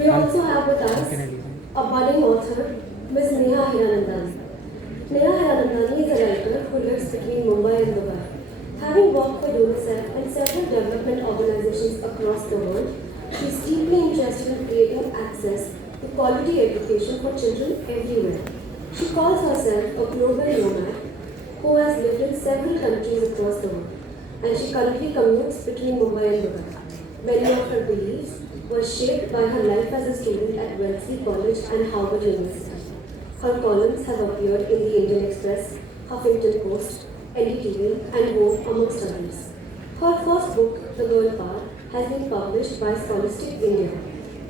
We also have with us a budding author, Ms. Neha Hiranandani. Neha Hiranandani is a writer who lives between Mumbai and Dubai. Having worked for UNICEF and several development organizations across the world, she is deeply interested in creating access to quality education for children everywhere. She calls herself a global nomad who has lived in several countries across the world, and she currently commutes between Mumbai and Dubai. Many of her beliefs were shaped by her life as a student at Wellesley College and Harvard University. Her columns have appeared in the Indian Express, Huffington Post, NDTV, and Mould, amongst others. Her first book, The Girl Power, has been published by Scholastic India.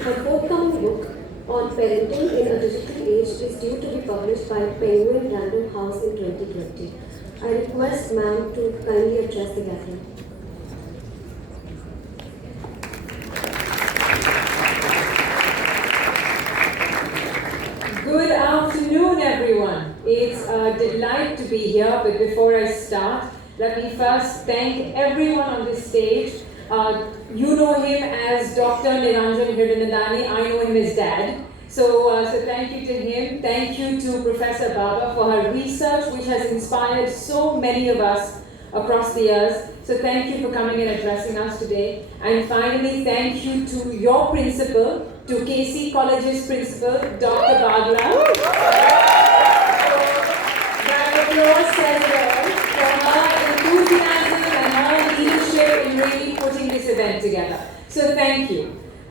Her forthcoming book on parenting in a digital age is due to be published by Penguin Random House in 2020. I request ma'am to kindly address the gathering. Good afternoon, everyone. It's a delight to be here, but before I start, let me first thank everyone on this stage. You know him as Dr. Niranjan Hiranandani. I know him as Dad. So thank you to him. Thank you to Professor Baba for her research, which has inspired so many of us across the years. So thank you for coming and addressing us today. And finally, thank you to your principal, to KC College's principal, Dr. Bagla. That applause says it all for her enthusiasm and her leadership in really putting this event together. So thank you.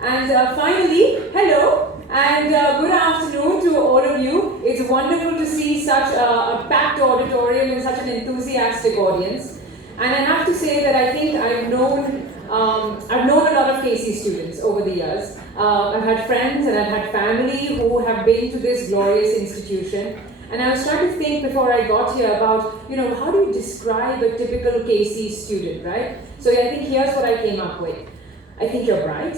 And finally, hello. And good afternoon to all of you. It's wonderful to see such a packed auditorium and such an enthusiastic audience. And I have to say that I think I've known a lot of KC students over the years. I've had friends and I've had family who have been to this glorious institution. And I was trying to think before I got here about, how do you describe a typical KC student, right? So I think here's what I came up with. I think you're bright.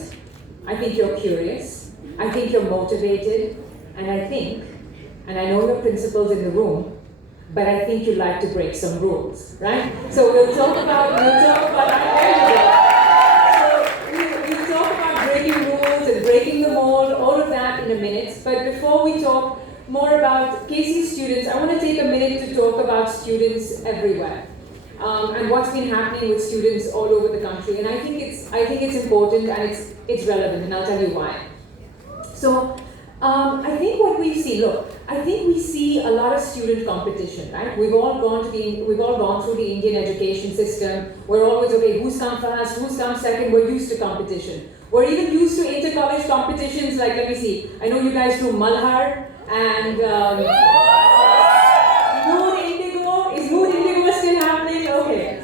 I think you're curious. I think you're motivated, and I know your principal's in the room, but I think you like to break some rules, right? So we'll talk about breaking rules and breaking the mold, all of that in a minute. But before we talk more about KC students, I want to take a minute to talk about students everywhere. And what's been happening with students all over the country. And I think it's important and it's relevant, and I'll tell you why. So I think what we see, I think we see a lot of student competition, right? We've all gone through the Indian education system. We're always, okay, who's come first, who's come second? We're used to competition. We're even used to inter-college competitions, like, let me see, I know you guys do Malhar and Is Mood Indigo still happening? Okay.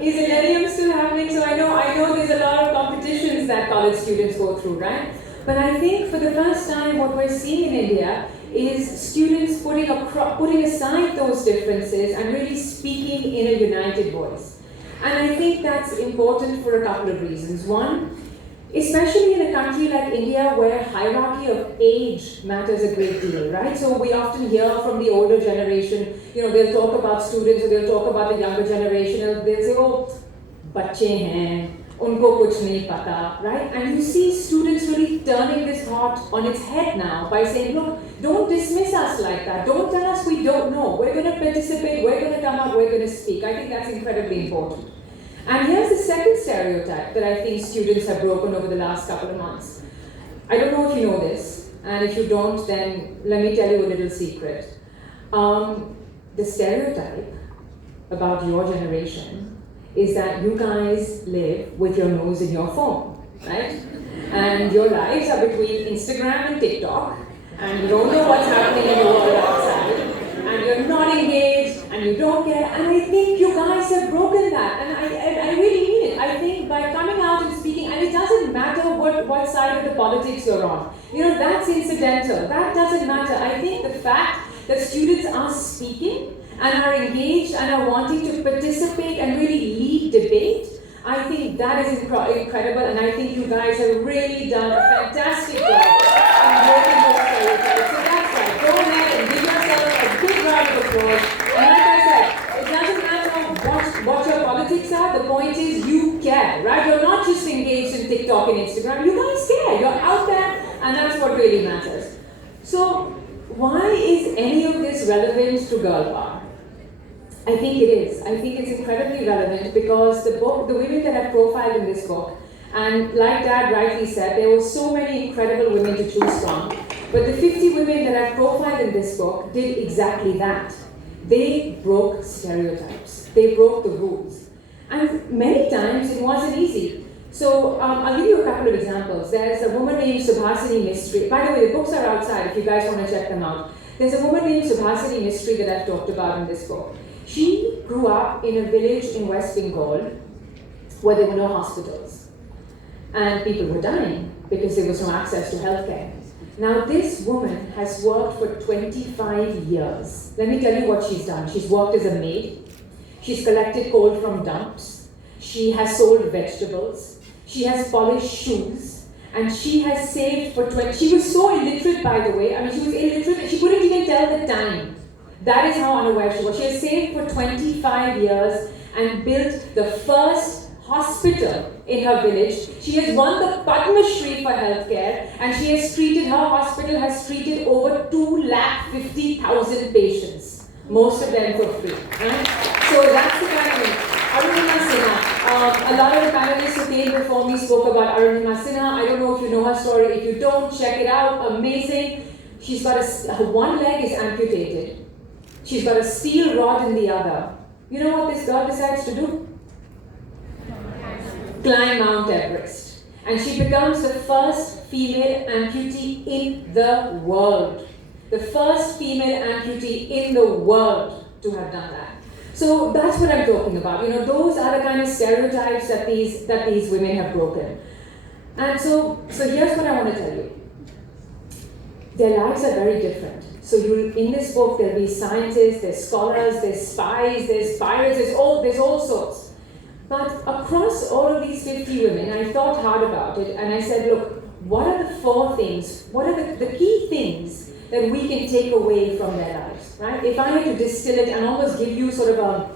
Is Illenium still happening? So I know there's a lot of competitions that college students go through, right? But I think for the first time, what we're seeing in India is students putting aside those differences and really speaking in a united voice. And I think that's important for a couple of reasons. One, especially in a country like India where hierarchy of age matters a great deal, right? So we often hear from the older generation, they'll talk about students or they'll talk about the younger generation and they'll say, oh, bacche hain, unko kuch nahi pata, right? And you see students really turning this thought on its head now by saying, look, don't dismiss us like that. Don't tell us we don't know. We're going to participate, we're going to come up, we're going to speak. I think that's incredibly important. And here's the second stereotype that I think students have broken over the last couple of months. I don't know if you know this, and if you don't, then let me tell you a little secret. The stereotype about your generation is that you guys live with your nose in your phone, right? And your lives are between Instagram and TikTok, and you don't know what's happening in the world outside, and you're not engaged, and you don't care, and I think you guys have broken that, and I really mean it. I think by coming out and speaking, and it doesn't matter what side of the politics you're on, that's incidental, that doesn't matter. I think the fact that students are speaking and are engaged and are wanting to participate and really lead debate, I think that is incredible, and I think you guys have really done a fantastic job in breaking those stereotypes. So that's right, go ahead and give yourself a big round of applause. And like I said, it doesn't matter what your politics are, the point is you care, right? You're not just engaged in TikTok and Instagram, you guys care. You're out there really matters. So why is any of this relevant to girl power? I think it is. I think it's incredibly relevant because the women that I've profiled in this book, and like Dad rightly said, there were so many incredible women to choose from. But the 50 women that I've profiled in this book did exactly that. They broke stereotypes. They broke the rules. And many times it wasn't easy. So I'll give you a couple of examples. There's a woman named Subhasini Mistry. By the way, the books are outside if you guys want to check them out. There's a woman named Subhasini Mistry that I've talked about in this book. She grew up in a village in West Bengal where there were no hospitals. And people were dying because there was no access to healthcare. Now this woman has worked for 25 years. Let me tell you what she's done. She's worked as a maid. She's collected coal from dumps. She has sold vegetables. She has polished shoes. And she has saved for 20... She was so illiterate, by the way. I mean, she was illiterate. She couldn't even tell the time. That is how unaware she was. She has saved for 25 years and built the first hospital in her village. She has won the Padma Shri for healthcare, and she has treated, her hospital has treated over 250,000 patients, most of them for free. Right? So that's the kind of thing. Arunima Sinha. A lot of the panelists who came before me spoke about Arunima Sinha. I don't know if you know her story. If you don't, check it out. Amazing. She's got her one leg is amputated. She's got a steel rod in the other. You know what this girl decides to do? Climb Mount Everest. And she becomes the first female amputee in the world. The first female amputee in the world to have done that. So that's what I'm talking about. You know, those are the kind of stereotypes that these women have broken. And so here's what I want to tell you. Their lives are very different. So in this book, there'll be scientists, there's scholars, there's spies, there's pirates, there's all sorts. But across all of these 50 women, I thought hard about it, and I said, look, what are the 4 things, what are the key things that we can take away from their lives, right? If I had to distill it and almost give you sort of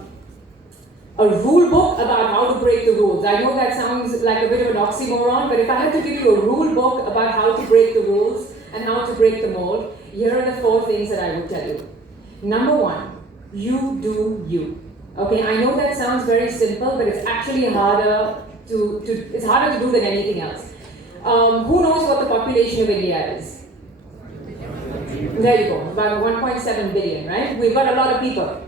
a rule book about how to break the rules. I know that sounds like a bit of an oxymoron, but if I had to give you a rule book about how to break the rules and how to break the mold, here are the 4 things that I would tell you. Number 1, you do you. Okay, I know that sounds very simple, but it's actually harder to do than anything else. Who knows what the population of India is? There you go, about 1.7 billion, right? We've got a lot of people.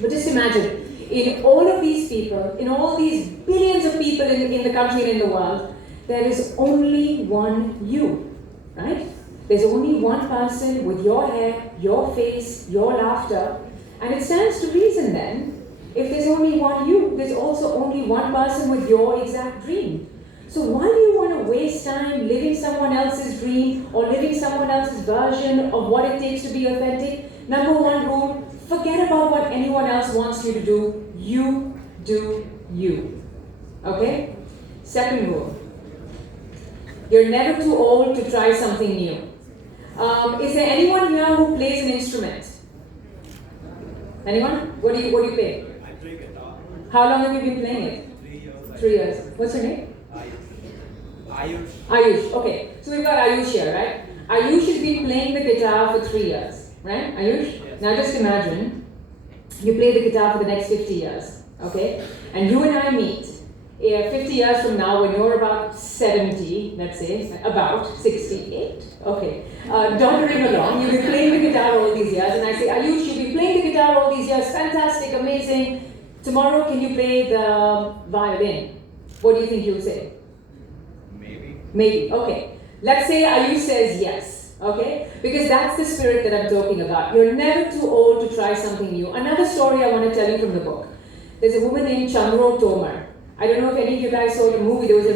But just imagine, in all of these people, in all these billions of people in the country and in the world, there is only one you, right? There's only one person with your hair, your face, your laughter, and it stands to reason then, if there's only one you, there's also only one person with your exact dream. So why do you want to waste time living someone else's dream or living someone else's version of what it takes to be authentic? Number 1 rule, forget about what anyone else wants you to do. You do you. Okay? Second rule, you're never too old to try something new. Is there anyone here who plays an instrument? Anyone? What do you play? I play guitar. How long have you been playing it? 3 years. 3 years. What's your name? Ayush. Ayush. Okay. So we've got Ayush here, right? Ayush has been playing the guitar for 3 years, right? Ayush? Yes. Now just imagine you play the guitar for the next 50 years, okay? And you and I meet 50 years from now when you're about 70, let's say, about 68, okay. Doddering along, you've been playing the guitar all these years, and I say, Ayush, you've been playing the guitar all these years, fantastic, amazing. Tomorrow, can you play the violin? What do you think you'll say? Maybe, okay. Let's say Ayush says yes, okay? Because that's the spirit that I'm talking about. You're never too old to try something new. Another story I want to tell you from the book. There's a woman named Chandro Tomar. I don't know if any of you guys saw the movie. There was a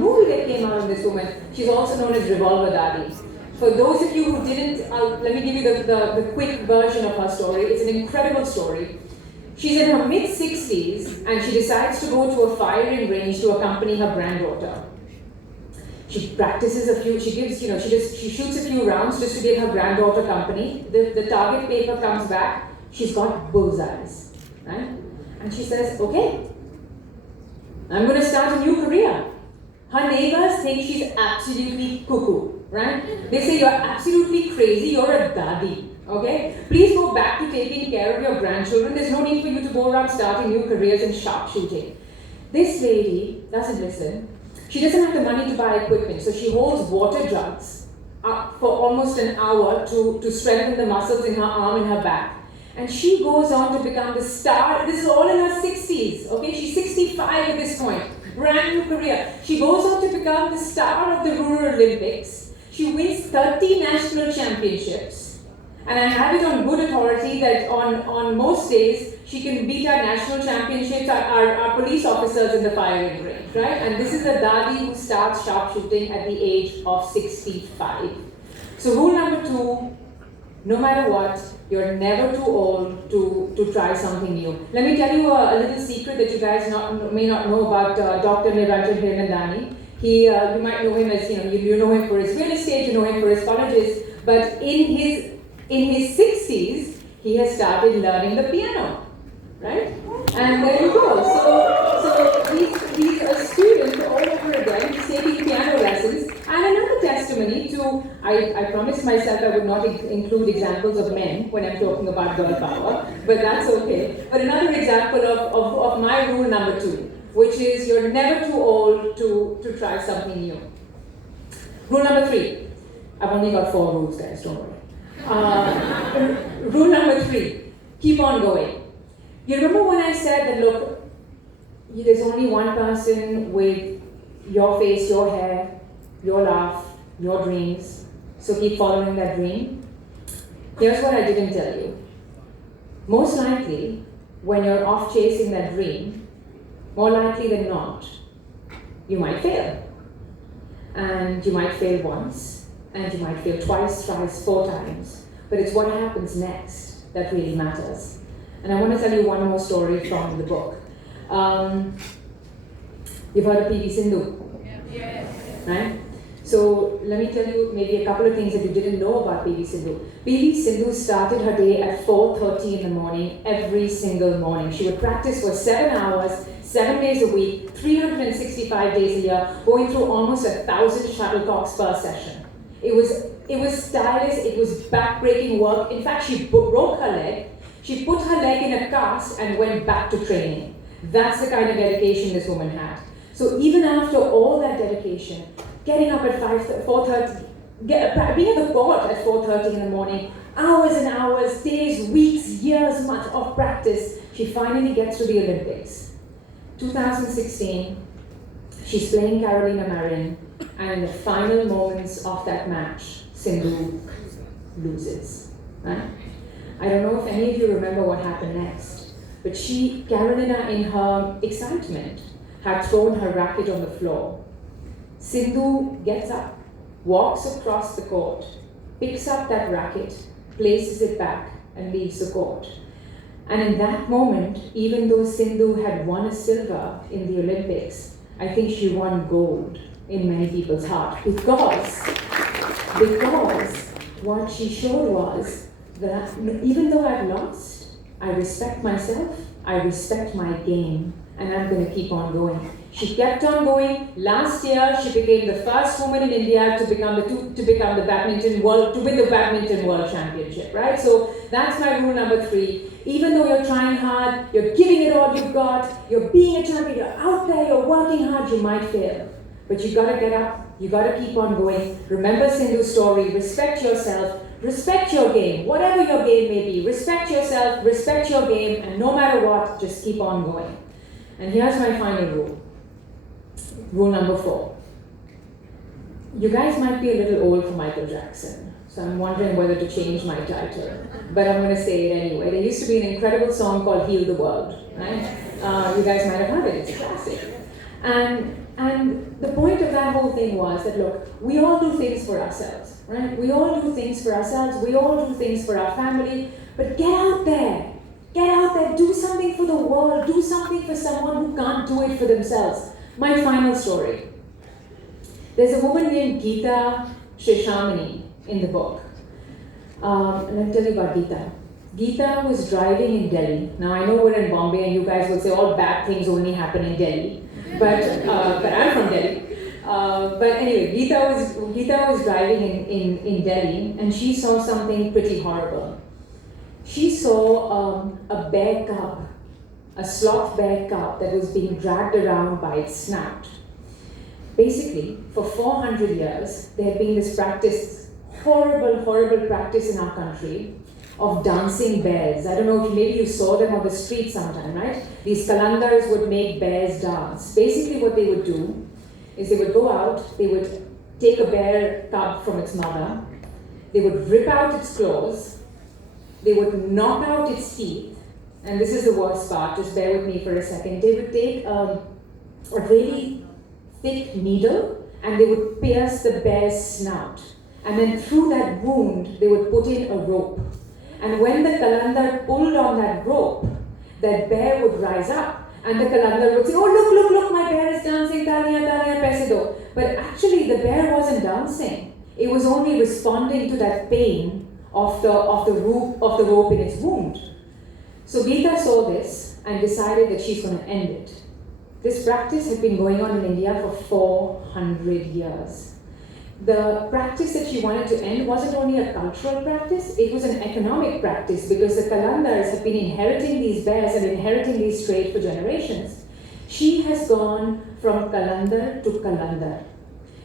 movie that came out on this woman. She's also known as Revolver Dadi. For those of you who didn't, let me give you the quick version of her story. It's an incredible story. She's in her mid-60s and she decides to go to a firing range to accompany her granddaughter. She practices she shoots a few rounds just to give her granddaughter company. The target paper comes back, she's got bullseyes, right? And she says, okay, I'm going to start a new career. Her neighbors think she's absolutely cuckoo, right? They say you're absolutely crazy, you're a dadi, okay? Please go back to taking care of your grandchildren. There's no need for you to go around starting new careers in sharpshooting. This lady doesn't listen. She doesn't have the money to buy equipment, so she holds water jugs up for almost an hour to strengthen the muscles in her arm and her back. And she goes on to become the star. This is all in her 60s, okay? She's 65 at this point. Brand new career. She goes on to become the star of the Rural Olympics. She wins 30 national championships. And I have it on good authority that on most days, she can beat our national championships, our police officers in the firing range, right? And this is a dadi who starts sharpshooting at the age of 65. So rule number 2, no matter what, you're never too old to try something new. Let me tell you a little secret that you guys may not know about Dr. Neha J Hiranandani. You might know him as, you know him for his real estate, you know him for his colleges, but in his 60s, he has started learning the piano, right? And there you go. So he's a student all over again. He's taking piano lessons. And another testimony to, I promised myself I would not include examples of men when I'm talking about girl power, but that's okay. But another example of my rule number 2, which is you're never too old to try something new. Rule number 3. I've only got 4 rules, guys, don't worry. Rule number 3, keep on going. You remember when I said that, look, there's only one person with your face, your hair, your laugh, your dreams, so keep following that dream? Here's what I didn't tell you. Most likely, when you're off chasing that dream, more likely than not, you might fail. And you might fail once, and you might fail twice, thrice, 4 times. But it's what happens next that really matters. And I want to tell you one more story from the book. You've heard of P.V. Sindhu? Yeah. Right? So let me tell you maybe a couple of things that you didn't know about P.V. Sindhu. P.V. Sindhu started her day at 4:30 in the morning every single morning. She would practice for 7 hours, 7 days a week, 365 days a year, going through almost 1,000 shuttlecocks per session. It was tireless, it was back-breaking work. In fact, she broke her leg. She put her leg in a cast and went back to training. That's the kind of dedication this woman had. So even after all that dedication, getting up at 4:30, being at the court at 4:30 in the morning, hours and hours, days, weeks, years, months of practice, she finally gets to the Olympics. 2016, she's playing Carolina Marin, and in the final moments of that match, Sindhu loses. Right? I don't know if any of you remember what happened next, but Carolina, in her excitement, had thrown her racket on the floor. Sindhu gets up, walks across the court, picks up that racket, places it back, and leaves the court. And in that moment, even though Sindhu had won a silver in the Olympics, I think she won gold in many people's heart because what she showed was that even though I've lost, I respect myself, I respect my game, and I'm going to keep on going. She kept on going. Last year, she became the first woman in India to win the badminton world championship. Right? So that's my rule number 3. Even though you're trying hard, you're giving it all you've got, you're being a champion, you're out there, you're working hard, you might fail. But you gotta get up, you gotta keep on going. Remember Sindhu's story, respect yourself, respect your game, whatever your game may be, respect yourself, respect your game, and no matter what, just keep on going. And here's my final rule. Rule number 4. You guys might be a little old for Michael Jackson, so I'm wondering whether to change my title, but I'm going to say it anyway. There used to be an incredible song called Heal the World, right? You guys might have heard it, it's a classic. And the point of that whole thing was that, look, we all do things for ourselves, right? We all do things for ourselves, we all do things for our family, but get out there, do something for the world, do something for someone who can't do it for themselves. My final story. There's a woman named Geeta Sheshamani in the book. Let me tell you about Geeta. Geeta was driving in Delhi. Now I know we're in Bombay and you guys will say all bad things only happen in Delhi. But I'm from Delhi. But anyway, Geeta was driving in Delhi, and she saw something pretty horrible. She saw a bear cub, a sloth bear cub that was being dragged around by its snout. Basically, for 400 years, there had been this practice, horrible practice in our country of dancing bears. I don't know if maybe you saw them on the street sometime, right? These kalandars would make bears dance. Basically what they would do is they would go out, they would take a bear cub from its mother, they would rip out its claws, they would knock out its teeth, and this is the worst part, just bear with me for a second. They would take a really thick needle and they would pierce the bear's snout. And then through that wound, they would put in a rope. And when the kalandar pulled on that rope, that bear would rise up and the kalandar would say, oh, look, my bear is dancing, taliya, paise do. But actually the bear wasn't dancing. It was only responding to that pain of the rope in its wound. So Geeta saw this and decided that she's going to end it. This practice had been going on in India for 400 years. The practice that she wanted to end wasn't only a cultural practice, it was an economic practice because the Kalandars have been inheriting these bears and inheriting these trade for generations. She has gone from Kalandar to Kalandar,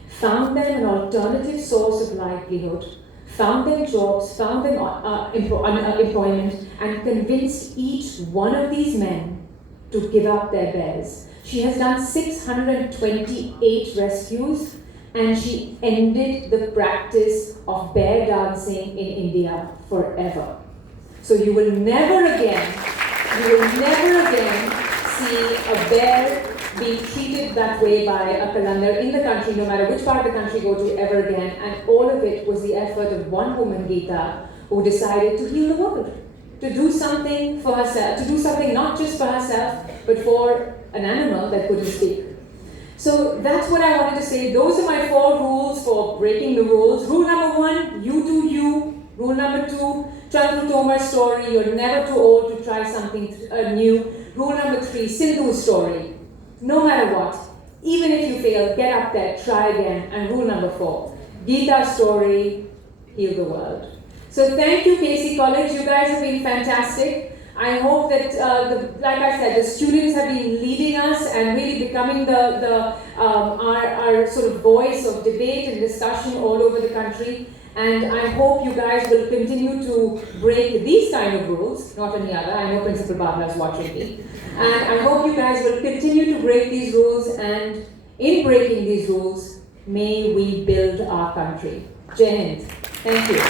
found them an alternative source of livelihood, found them jobs, found them employment, and convinced each one of these men to give up their bears. She has done 628 rescues, and she ended the practice of bear dancing in India forever. So you will never again see a bear being treated that way by a Kalandar in the country, no matter which part of the country you go to ever again. And all of it was the effort of one woman, Geeta, who decided to heal the world, to do something for herself, to do something not just for herself, but for an animal that couldn't speak. So that's what I wanted to say. Those are my 4 rules for breaking the rules. Rule number 1, you do you. Rule number 2, Chandru Tomar's story, you're never too old to try something new. Rule number 3, Sindhu's story. No matter what, even if you fail, get up there, try again. And rule number 4, Geeta's story, heal the world. So thank you, KC College. You guys have been fantastic. I hope that, like I said, the students have been leading us and really becoming our sort of voice of debate and discussion all over the country. And I hope you guys will continue to break these kind of rules, not any other. I know Principal Bhavna is watching me. And I hope you guys will continue to break these rules, and in breaking these rules, may we build our country. Jai Hind. Thank you.